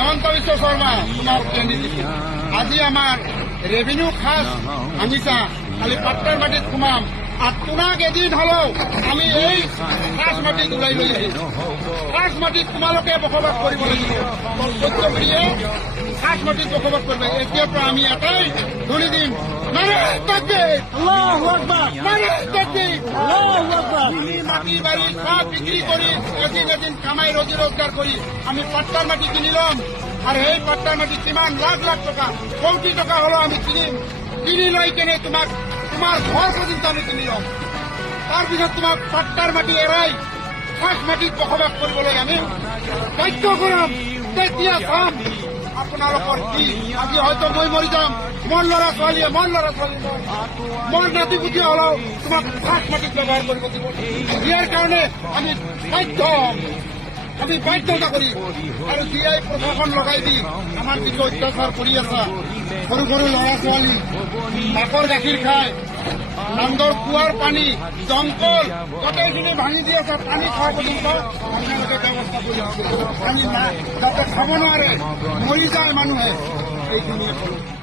হেমন্ত বিশ্ব শৰ্মা তোমাৰ কেণ্ডিডেট আজি আমাৰ ৰেভিনিউ খাস ভাঙিছা খালি পাট্টাৰ মাটিত সোমাম আর তোমাক এদিন হলেও আমি এই খাস মাটিত ওলাই লৈ আহিছো খাস মাটিত তোমালোকে বসবাস কৰিব লাগিব সত্যপ্ৰিয়ে খাস মাটিত বসবাস কৰবে এতিয়াৰ পৰা আমি এটাই ধৰি দিম নারে তাকবীর আল্লাহু আকবার নারে তাকবীর আল্লাহু আকবার মাটি বাড়ি সব বিক্রি করি এদিন কামাই রোজি রোজগার করি আমি পাট্টার মাটি কিনিলাম আর এই পাট্টার মাটি কিমান লাখ লাখ টাকা কোটি টাকা হলো আমি কিনি লৈ কেনে তোমার ঘর পর্যন্ত আমি কিনিলাম তাৰপিছত তোমাক পাট্টাৰ মাটি এৰাই খাস মাটিত বসবাস কৰিবলৈ আমি বাধ্য কৰাম তেতিয়া চাম আপোনালোকৰ কি আজি হয়তো মই মৰি যাম মোৰ ল'ৰা ছোৱালীয়ে মোৰ নাতি পুতি হলেও তোমাক খাস মাটিত ব্যৱহাৰ কৰিব দিব ইয়াৰ কাৰণে আমি বাধ্যতা কৰি আৰ জিআই প্ৰশাসন লগাই দি আমাৰ কিছু অত্যাচাৰ কৰি আছা সৰু সৰু ল'ৰা ছোৱালী মাকৰ গাখীৰ খায় নান্দৰ কুয়াৰ পানী দমকল গোটেইখিনি ভাঙি দি আছে পানী খোৱা পৰ্যন্ত আপোনালোকে ব্যৱস্থা কৰি আছে পানী যাতে খাব নোৱাৰে মৰি যায় মানুহে এইখিনিয়ে